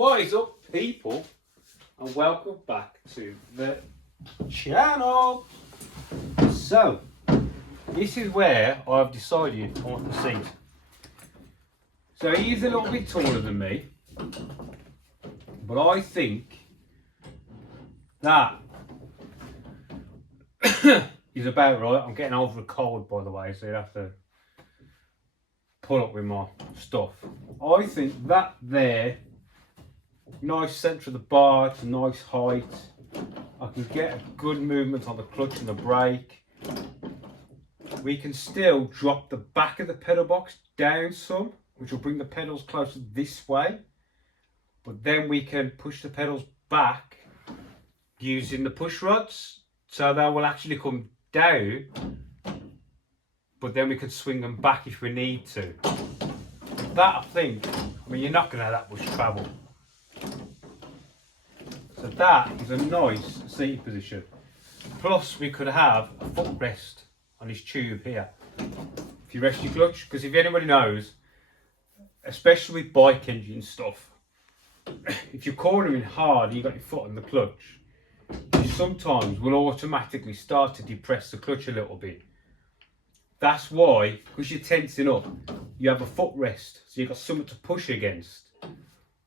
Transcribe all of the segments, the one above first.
What is up, people, and welcome back to the channel. So this is where I've decided I want the seat. So he's a little bit taller than me, but I think that is about right. I'm getting over a cold, by the way, so you have to put up with my stuff. I think that there, nice centre of the bar, it's a nice height. I can get a good movement on the clutch and the brake. We can still drop the back of the pedal box down some, which will bring the pedals closer this way. But then we can push the pedals back using the push rods. So they will actually come down, but then we can swing them back if we need to. That, I think, I mean, you're not going to have that much travel. So that is a nice seating position. Plus, we could have a footrest on this tube here. If you rest your clutch, because if anybody knows, especially with bike engine stuff, if you're cornering hard and you've got your foot on the clutch, you sometimes will automatically start to depress the clutch a little bit. That's why, because you're tensing up, you have a footrest, so you've got something to push against.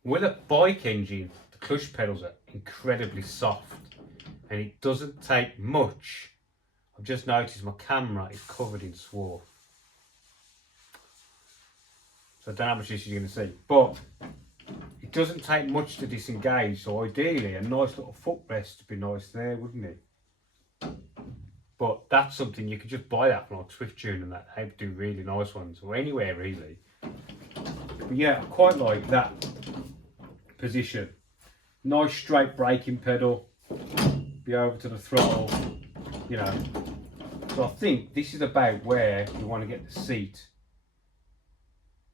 With a bike engine, the clutch pedals are incredibly soft, and it doesn't take much. I've just noticed my camera is covered in swarf, so I don't know how much this you're going to see, but it doesn't take much to disengage. So ideally, a nice little footrest would be nice there, wouldn't it? But that's something you could just buy that from like Swift Tune, and that they do really nice ones, or anywhere really. But yeah, I quite like that position. Nice straight braking pedal, be over to the throttle, you know. So I think this is about where we want to get the seat.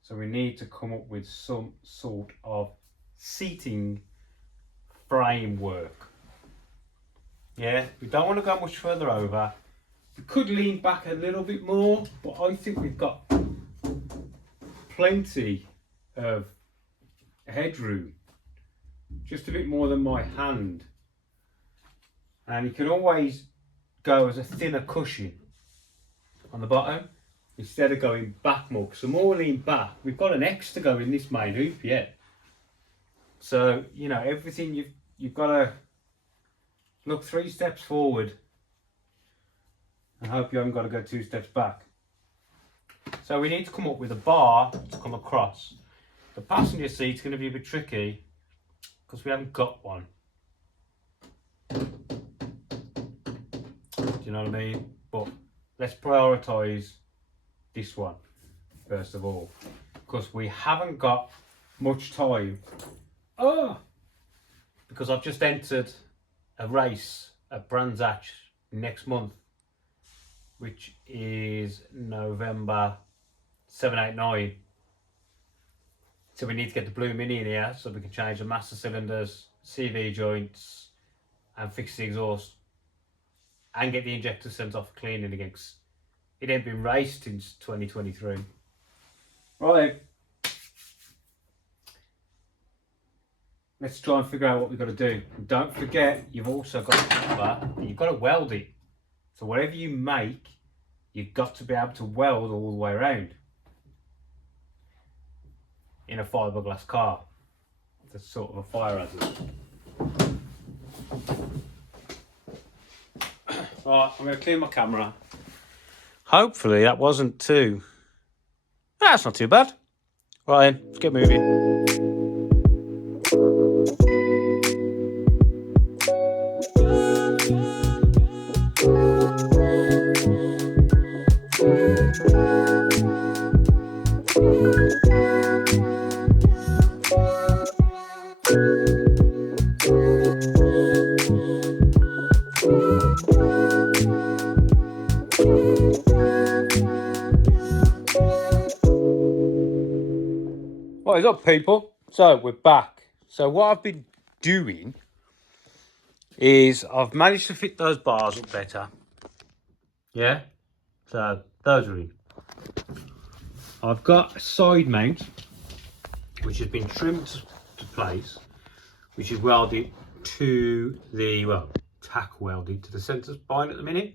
So we need to come up with some sort of seating framework. Yeah, we don't want to go much further over. We could lean back a little bit more, but I think we've got plenty of headroom. Just a bit more than my hand. And you can always go as a thinner cushion on the bottom instead of going back more. So more lean back. We've got an X to go in this main hoop yet. So, you know, everything you've got to look 3 steps forward and hope you haven't got to go 2 steps back. So we need to come up with a bar to come across. The passenger seat's going to be a bit tricky because we haven't got one. Do you know what I mean? But let's prioritise this one first of all, because we haven't got much time. Because I've just entered a race at Brands Hatch next month, which is November 7, 8, 9. So we need to get the Blue Mini in here so we can change the master cylinders, CV joints, and fix the exhaust, and get the injector sent off for cleaning again. It ain't been raced since 2023. Right. Let's try and figure out what we've got to do. And don't forget, you've also got to remember that you've got to weld it. So whatever you make, you've got to be able to weld all the way around in a fiberglass car. That's sort of a fire hazard. Right, I'm going to clear my camera. Hopefully that wasn't too... That's not too bad. Right then, let's get moving. What is up, people? So we're back. So what I've been doing is I've managed to fit those bars up better. Yeah, so those are in. I've got a side mount which has been trimmed to place, which is welded to the, well, tack welded to the centre spine at the minute.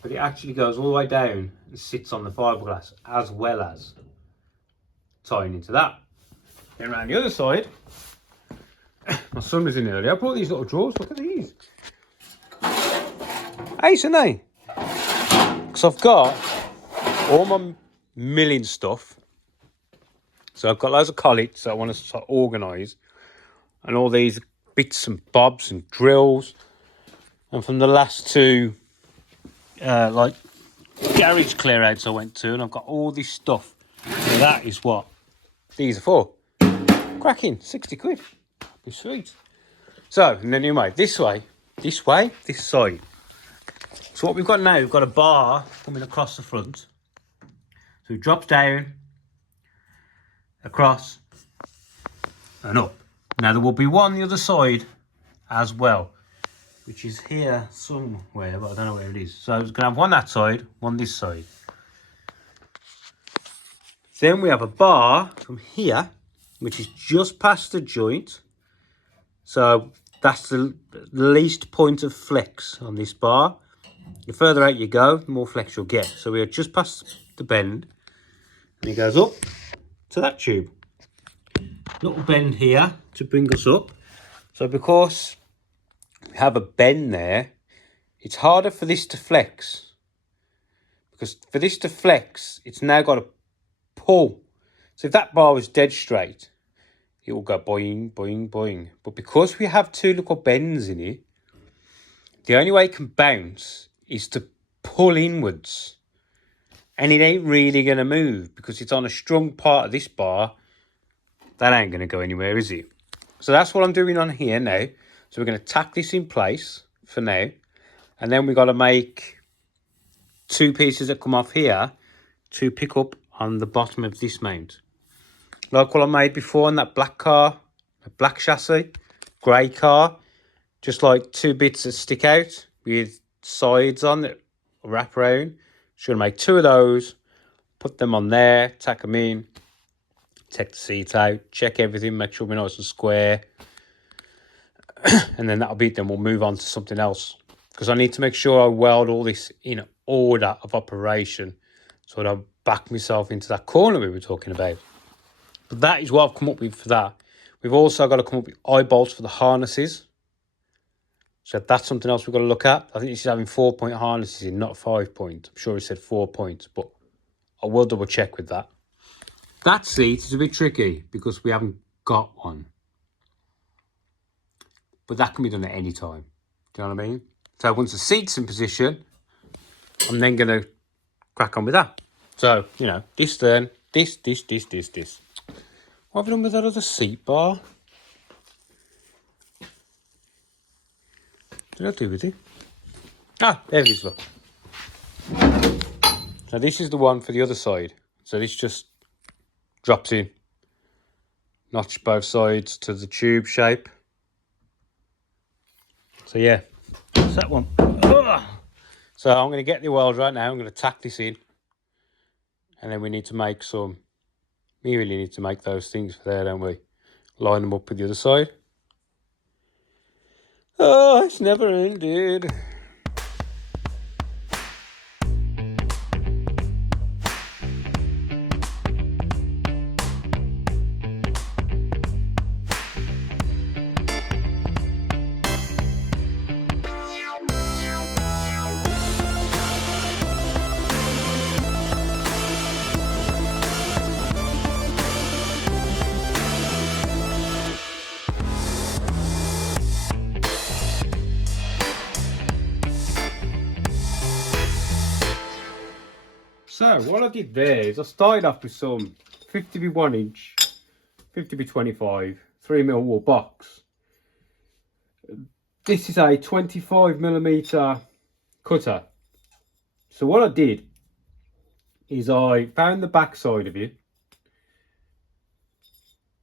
But it actually goes all the way down and sits on the fiberglass, as well as tying into that. Then around the other side, my son was in earlier. I brought these little drawers. Look at these. Ace, aren't they? Because I've got all my milling stuff. So I've got loads of collets that I want to sort of organise. And all these bits and bobs and drills. And from the last two, like, garage clear outs I went to, and I've got all this stuff. So that is what these are for. Cracking, 60 quid. Be sweet. So, and then anyway, this side. So what we've got now, we've got a bar coming across the front. So it drops down, across, and up. Now there will be one on the other side as well, which is here somewhere, but I don't know where it is. So it's going to have one that side, one this side. Then we have a bar from here, which is just past the joint. So that's the least point of flex on this bar. The further out you go, the more flex you'll get. So we are just past the bend, and it goes up to that tube. Little bend here to bring us up. So because we have a bend there, it's harder for this to flex. Because for this to flex, it's now got to pull. So if that bar was dead straight, it will go boing, boing, boing. But because we have two little bends in it, the only way it can bounce is to pull inwards. And it ain't really going to move because it's on a strong part of this bar. That ain't going to go anywhere, is it? So that's what I'm doing on here now. So we're going to tack this in place for now. And then we've got to make two pieces that come off here to pick up on the bottom of this mount. Like what I made before on that black car, a black chassis, grey car. Just like two bits that stick out with sides on that wrap around. Just going to make two of those, put them on there, tack them in, take the seat out, check everything, make sure we're nice and square. And then that'll be, then we'll move on to something else. Because I need to make sure I weld all this in order of operation so I don't back myself into that corner we were talking about. But that is what I've come up with for that. We've also got to come up with eye bolts for the harnesses. So that's something else we've got to look at. I think this is having 4-point harnesses in, not 5-point. I'm sure he said 4 points, but I will double check with that. That seat is a bit tricky because we haven't got one. But that can be done at any time. Do you know what I mean? So once the seat's in position, I'm then going to crack on with that. So, you know, this turn, this. What have I done with that other seat bar? What did I do with it? Ah, there it is, look. So this is the one for the other side. So this just drops in. Notch both sides to the tube shape. So yeah, that's that one. Ugh. So I'm going to get the weld right now. I'm going to tack this in. And then we need to make some... We really need to make those things for there, don't we? Line them up with the other side. Oh, it's never ended. So what I did there is I started off with some 50x1 inch, 50x25, 3mm wool box. This is a 25mm cutter. So what I did is I found the back side of it.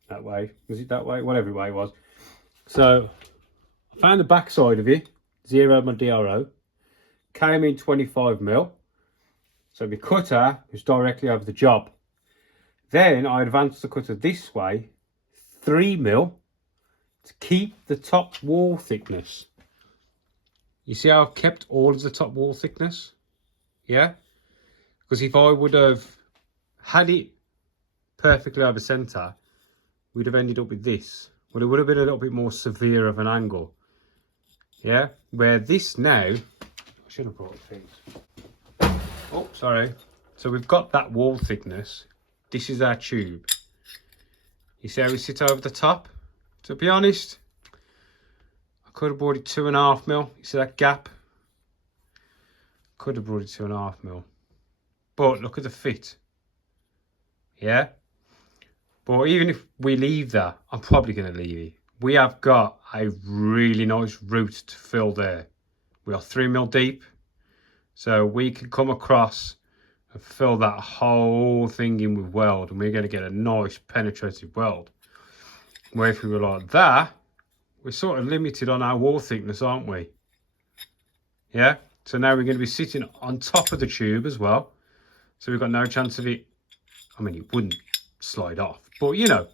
That way, was it that way? Whatever way it was. So I found the back side of it, zeroed my DRO, came in 25mm. So my cutter was directly over the job. Then I advanced the cutter this way, 3mm, to keep the top wall thickness. You see how I've kept all of the top wall thickness? Yeah? Because if I would have had it perfectly over centre, we'd have ended up with this. But it would have been a little bit more severe of an angle. Yeah? Where this now, I should have brought things. Oh, sorry. So we've got that wall thickness. This is our tube. You see how we sit over the top? To be honest, I could have brought it 2.5 mil. You see that gap? Could have brought it 2.5 mil. But look at the fit. Yeah? But even if we leave that, I'm probably going to leave it. We have got a really nice route to fill there. We are 3 mil deep. So we can come across and fill that whole thing in with weld. And we're going to get a nice penetrative weld. Where if we were like that, we're sort of limited on our wall thickness, aren't we? Yeah? So now we're going to be sitting on top of the tube as well. So we've got no chance of it. I mean, it wouldn't slide off. But, you know,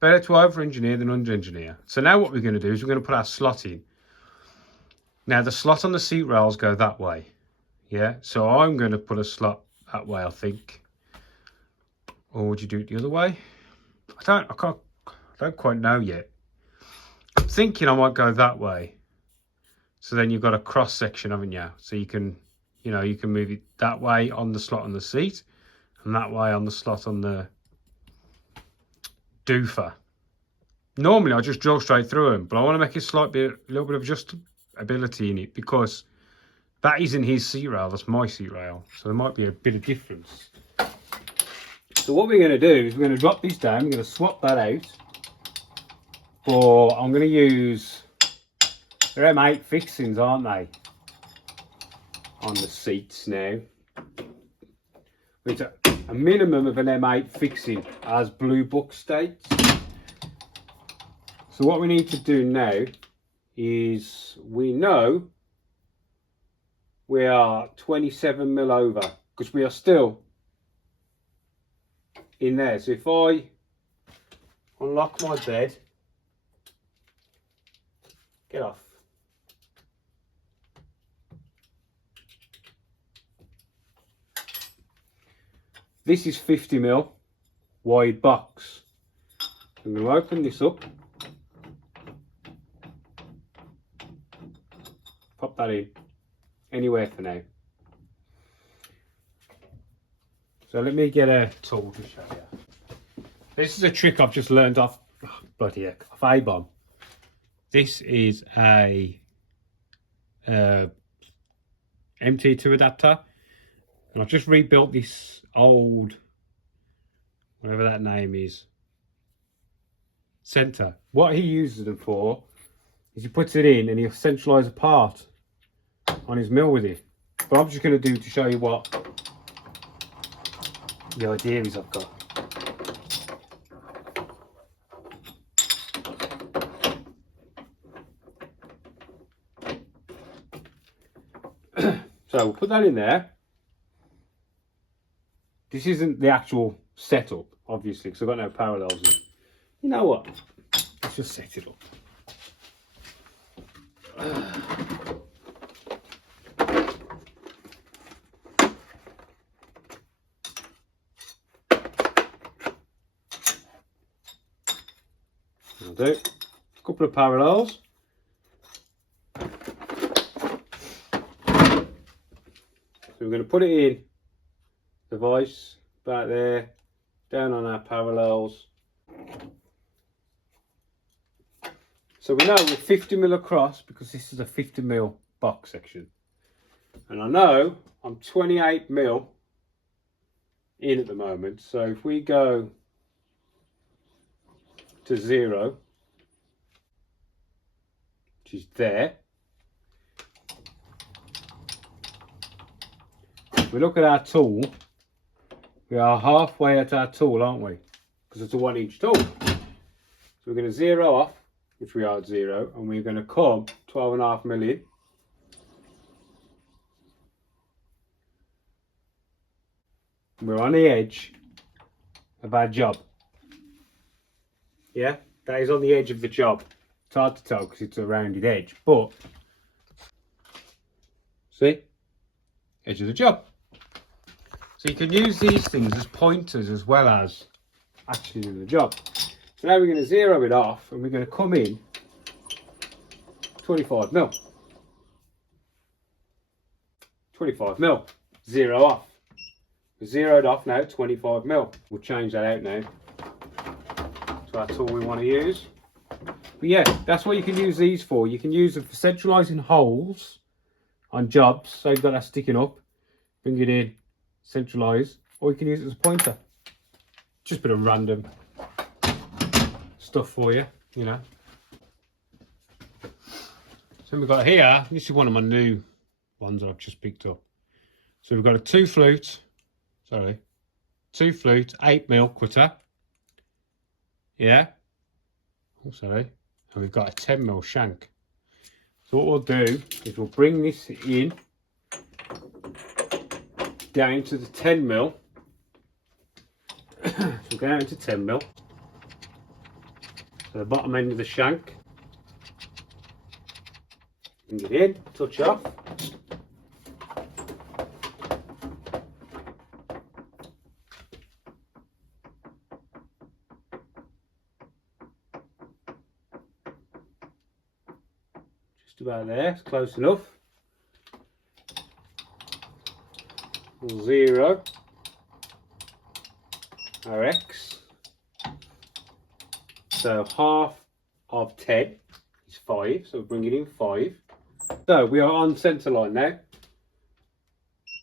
better to over-engineer than under-engineer. So now what we're going to do is we're going to put our slot in. Now, the slot on the seat rails go that way. Yeah? So I'm going to put a slot that way, I think. Or would you do it the other way? I don't quite know yet. I'm thinking I might go that way. So then you've got a cross section, haven't you? So you can, you know, you can move it that way on the slot on the seat and that way on the slot on the doofer. Normally I just drill straight through them, but I want to make a little bit of adjustability in it because that isn't his seat rail, that's my seat rail. So there might be a bit of difference. So what we're going to do is we're going to drop this down, we're going to swap that out. But I'm going to use, they're M8 fixings, aren't they? On the seats now. It's a minimum of an M8 fixing, as Blue Book states. So what we need to do now is, we know we are 27 mil over, because we are still in there. So if I unlock my bed, get off. This is 50 mil wide box. I'm going to open this up. Pop that in. Anywhere for now. So let me get a tool to show you. This is a trick I've just learned off, oh, bloody heck, off A-bomb. This is a MT2 adapter, and I've just rebuilt this old, whatever that name is, center. What he uses them for is he puts it in and he'll centralise a part on his mill with it. But I'm just going to do to show you what the idea is I've got. So we'll put that in there. This isn't the actual setup, obviously, because I've got no parallels in it. You know what? Let's just set it up. I'll do a couple of parallels. So we're going to put it in the vise back there, down on our parallels. So we know we're 50 mil across because this is a 50 mil box section. And I know I'm 28 mil in at the moment. So if we go to 0, which is there. If we look at our tool, we are halfway at our tool, aren't we? Because it's a 1-inch tool. So we're going to 0 off, which we are at 0, and we're going to come 12.5 mil in. We're on the edge of our job. Yeah, that is on the edge of the job. It's hard to tell because it's a rounded edge, but see, edge of the job. So you can use these things as pointers as well as actually do the job. So now we're going to zero it off and we're going to come in 25 mil. 25 mil, zero off. We're zeroed off now, 25 mil. We'll change that out now. So that's all we want to use. But yeah, that's what you can use these for. You can use them for centralising holes on jobs. So you've got that sticking up, bring it in, centralise, or you can use it as a pointer. Just a bit of random stuff for you, you know. So we've got here, this is one of my new ones that I've just picked up. So we've got a 2 flute 8mm cutter. Yeah. Oh, sorry. And we've got a 10mm shank. So what we'll do is we'll bring this in down to the 10mm. So we'll go down to 10mm. So the bottom end of the shank. Bring it in, touch off. Just about there, it's close enough. We'll zero our X. So half of 10 is 5, so we'll bring it in 5. So we are on centre line now.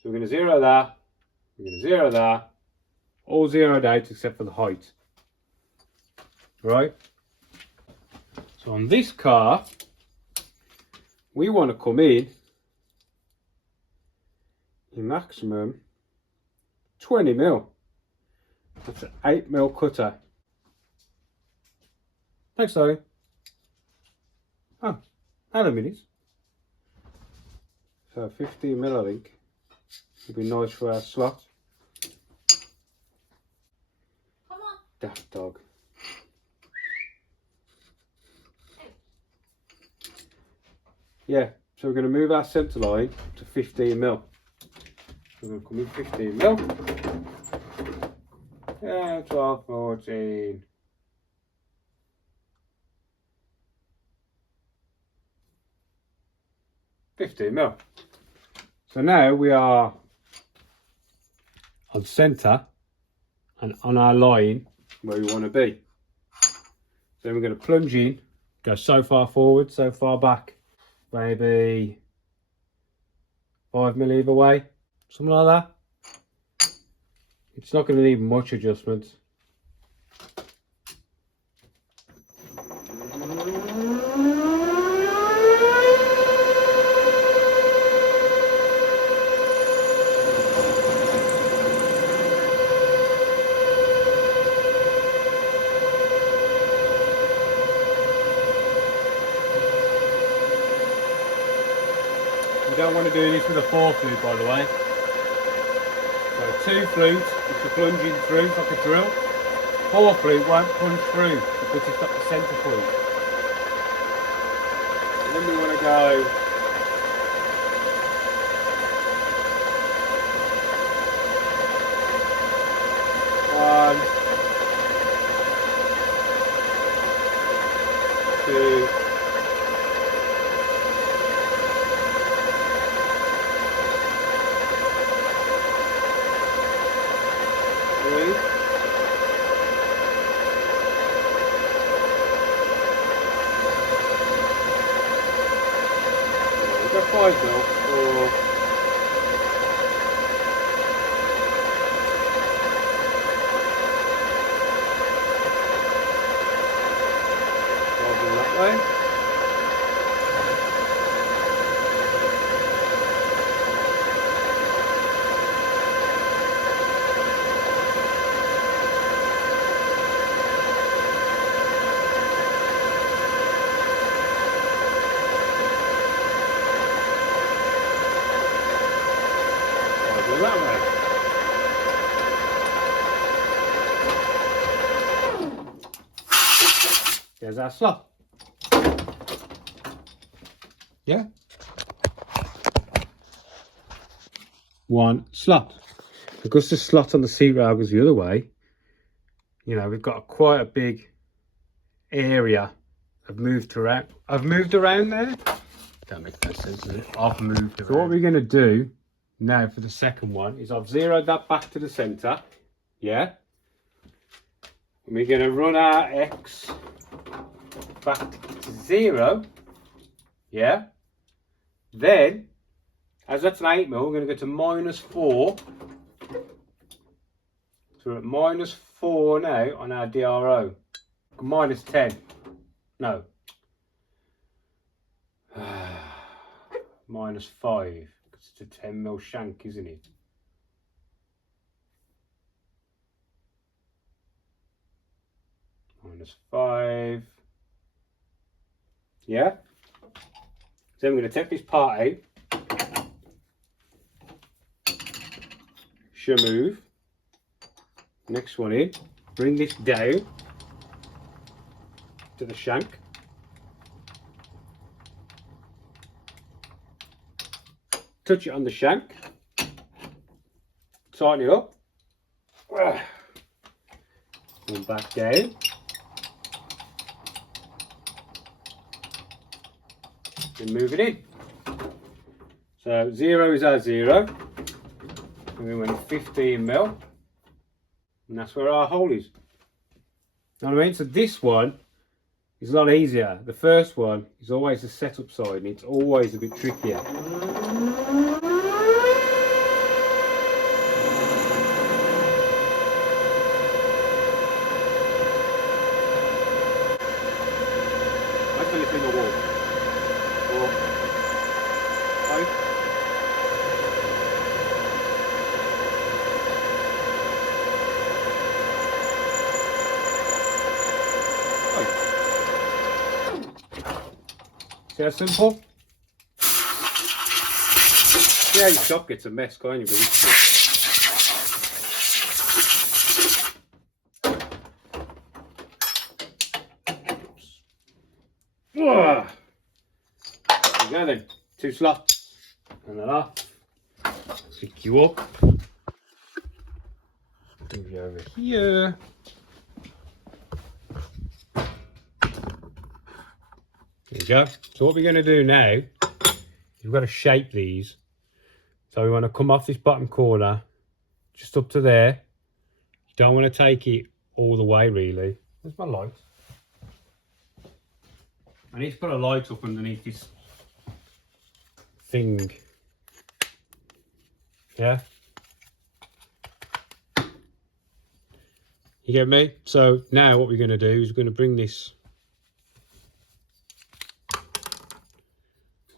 So we're going to zero that, we're going to zero that, all zeroed out except for the height. Right? So on this car, we want to come in maximum 20mm. That's an 8mm cutter. Thanks, Zoe. Oh, hang on a minute. So 15mm, I think, would be nice for our slot. Come on. Daft dog. Yeah, so we're going to move our centre line to 15mm. We're going to come in 15mm. Yeah, 12, 14. $15mm. So now we are on centre and on our line where we want to be. Then we're going to plunge in, go so far forward, so far back, maybe 5mm either way, something like that. It's not going to need much adjustment. You don't want to do this with a 4 flute, by the way. So 2 flute is for plunging through like a drill. 4 flute won't plunge through because it's got the centre point. And then we want to go one, 2, 3. We've got 5 now. 4. 5 that way. That way. There's our slot. Yeah. One slot. Because the slot on the seat rail goes the other way, you know, we've got quite a big area. I've moved around there. That makes no sense, does it? I've moved around. So what we're going to do now for the second one is I've zeroed that back to the centre. Yeah. And we're going to run our X back to 0. Yeah. Then, as that's an 8mm, we're going to go to -4. So we're at -4 now on our DRO. -10. No. -5. It's a 10mm shank, isn't it? -5. Yeah. So I'm going to take this part out. Move. Next one in. Bring this down to the shank. Touch it on the shank. Tighten it up. And back down. And move it in. So 0 is our 0. And we went 15mm. And that's where our hole is. You know what I mean? So this one is a lot easier. The first one is always the setup side and it's always a bit trickier. That's when it's in the wall. Or, right? See how simple? Yeah, your shop gets a mess, can't you? There you go then. 2 slots. And then off. Pick you up. Move you over here. There you go. So what we're going to do now is we've got to shape these. So we want to come off this bottom corner just up to there. You don't want to take it all the way really. Where's my light? I need to put a light up underneath this thing. Yeah? You get me? So now what we're going to do is we're going to bring this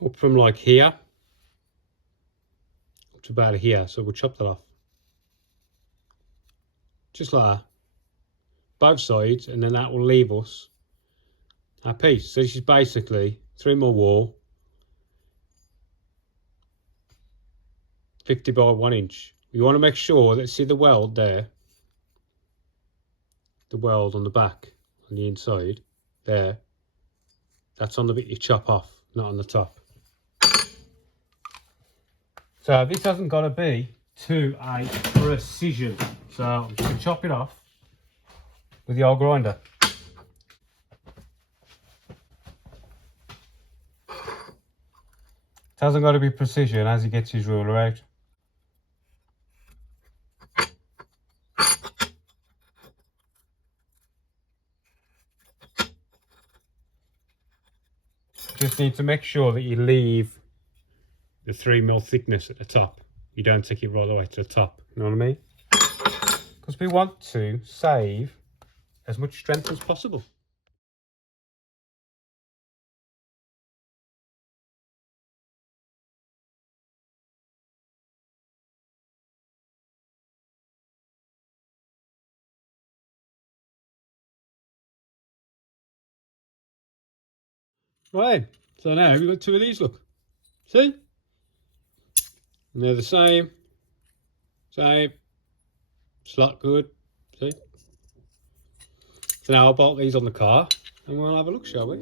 up from like here up to about here. So we'll chop that off. Just like that. Both sides, and then that will leave us our piece. So this is basically 3mm wall, 50 by 1 inch. You want to make sure that, see the weld there, the weld on the back, on the inside, there, that's on the bit you chop off, not on the top. So this hasn't got to be to a precision. So I'm just going to chop it off with the old grinder. It hasn't got to be precision as he gets his ruler out. Just need to make sure that you leave the 3mm thickness at the top. You don't take it right the way to the top. You know what I mean? Because we want to save as much strength as possible. Right, so now we've got 2 of these, look. See? And they're the same. Slot good. See? So now I'll bolt these on the car. and we'll have a look, shall we?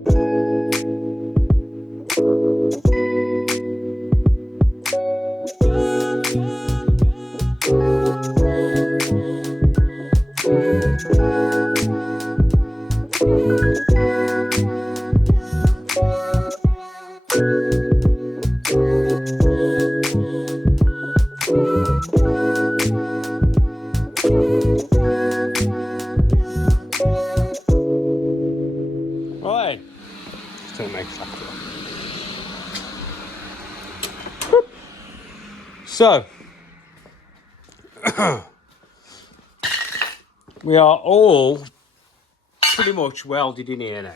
Right. Still makes that. So, we are all pretty much welded in here now.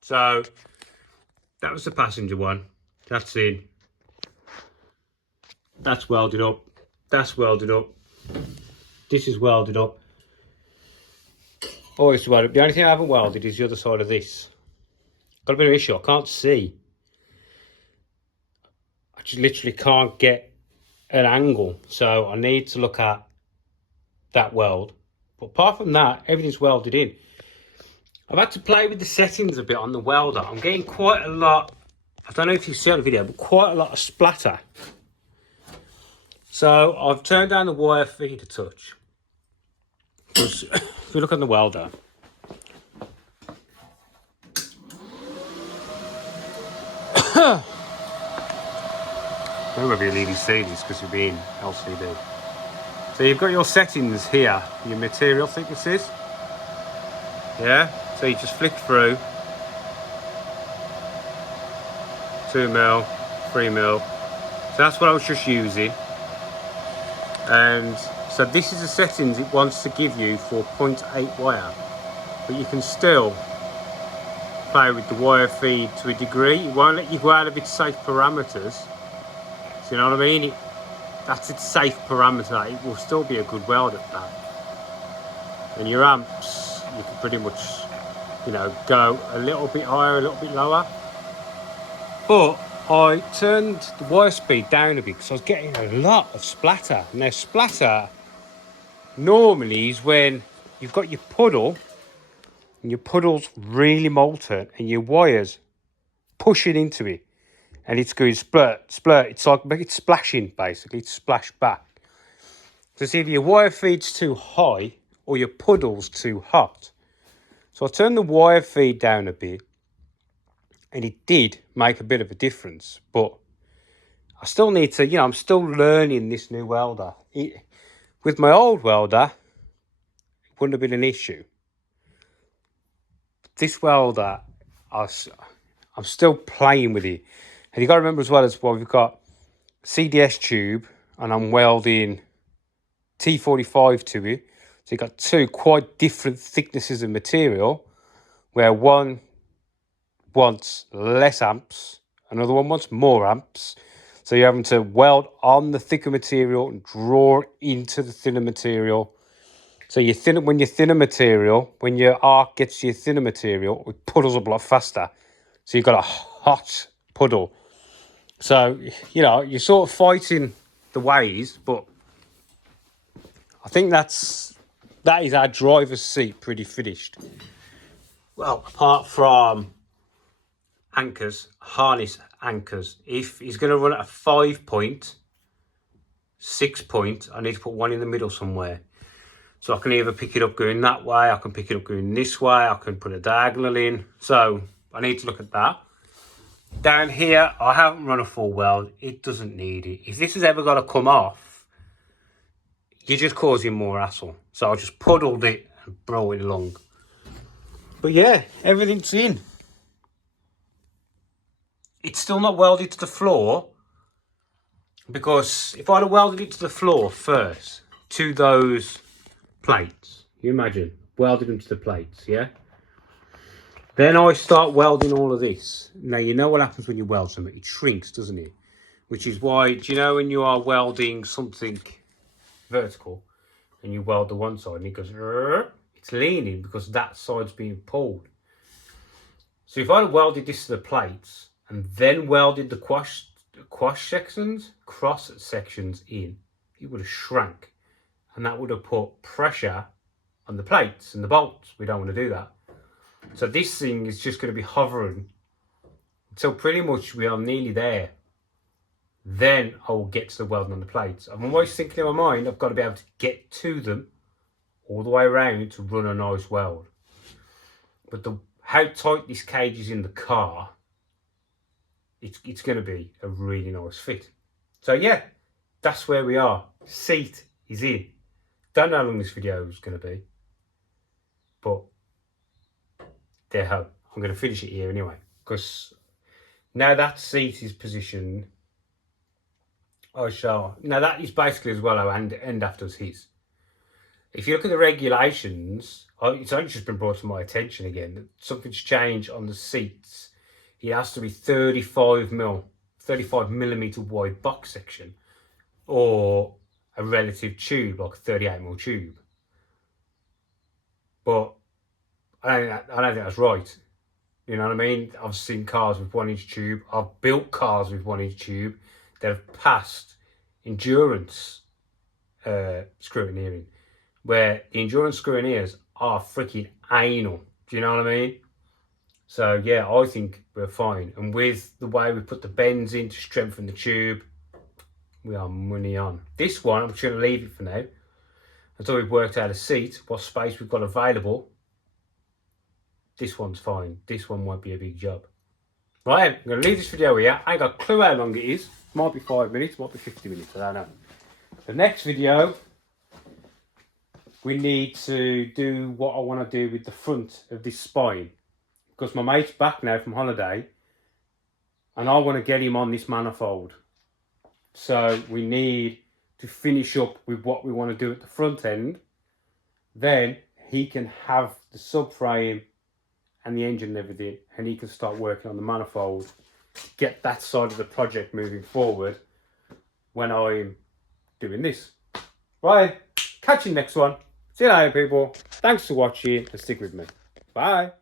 So, that was the passenger one. That's in. That's welded up. That's welded up. This is welded up. Oh, it's welded up. The only thing I haven't welded is the other side of this. Got a bit of issue. I can't see. I just literally can't get an angle. So I need to look at that weld. But apart from that, everything's welded in. I've had to play with the settings a bit on the welder. I'm getting quite a lot, I don't know if you see on the video, but quite a lot of splatter. So I've turned down the wire feed a touch. Because if you look on the welder, I don't know whether you'll even see this because you're being LCD. So you've got your settings here, your material thicknesses. Yeah, so you just flick through 2 mil, 3 mil. So that's what I was just using. And so this is the settings it wants to give you for 0.8 wire. But you can still play with the wire feed to a degree. It won't let you go out of its safe parameters. So you know what I mean? That's its safe parameter. It will still be a good weld at that. And your amps, you can pretty much, you know, go a little bit higher, a little bit lower. But I turned the wire speed down a bit because I was getting a lot of splatter. Now splatter normally is when you've got your puddle and your puddle's really molten and your wires pushing into it and it's going splurt, splurt. It's like it's splashing basically, it's splashed back. So see if your wire feed's too high or your puddle's too hot. So I turned the wire feed down a bit and it did make a bit of a difference, but I still need to, you know, I'm still learning this new welder. With my old welder, it wouldn't have been an issue. This welder, I'm still playing with it. And you got to remember as well, we've got CDS tube and I'm welding T45 to it. So you've got two quite different thicknesses of material where one wants less amps, another one wants more amps. So you're having to weld on the thicker material and draw into the thinner material. So when you're thinner material, when your arc gets to your thinner material, it puddles up a lot faster. So you've got a hot puddle. So, you know, you're sort of fighting the ways, but I think that is our driver's seat pretty finished. Well, apart from anchors, harness anchors. If he's going to run at a 5-point, 6-point, I need to put one in the middle somewhere. So I can either pick it up going that way, I can pick it up going this way, I can put a diagonal in. So I need to look at that. Down here, I haven't run a full weld. It doesn't need it. If this has ever got to come off, you're just causing more hassle. So I just puddled it and brought it along. But yeah, everything's in. It's still not welded to the floor because if I'd have welded it to the floor first, to those plates, you imagine, welded them to the plates, yeah? Then I start welding all of this. Now, you know what happens when you weld something? It shrinks, doesn't it? Which is why, do you know when you are welding something vertical and you weld the one side and it goes, it's leaning because that side's being pulled. So if I had welded this to the plates and then welded the cross sections in, it would have shrank. And that would have put pressure on the plates and the bolts. We don't want to do that. So this thing is just going to be hovering until pretty much we are nearly there. Then I will get to the welding on the plates. I'm always thinking in my mind, I've got to be able to get to them all the way around to run a nice weld. But how tight this cage is in the car, it's going to be a really nice fit. So yeah, that's where we are. Seat is in. Don't know how long this video is going to be, but there ho. I'm going to finish it here anyway, because now that seat is positioned, I shall. Now that is basically as well how end after's his. If you look at the regulations, it's only just been brought to my attention again that something's changed on the seats. It has to be 35 millimeter wide box section, or a relative tube like a 38mm tube. But I don't think that's right. You know what I mean? I've seen cars with 1-inch tube. I've built cars with 1-inch tube that have passed endurance scrutineering, where the endurance scrutineers are freaking anal. Do you know what I mean? So yeah, I think we're fine. And with the way we put the bends in to strengthen the tube, we are money on. This one, I'm just going to leave it for now until we've worked out a seat, what space we've got available. This one's fine. This one won't be a big job. Right, I'm going to leave this video here. I ain't got a clue how long it is. Might be 5 minutes, might be 50 minutes, I don't know. The next video, we need to do what I want to do with the front of this spine. Because my mate's back now from holiday, and I want to get him on this manifold. So we need to finish up with what we want to do at the front end. Then he can have the subframe and the engine and everything, and he can start working on the manifold, get that side of the project moving forward when I'm doing this. Right, catch you next one. See you later, people. Thanks for watching, and stick with me. Bye.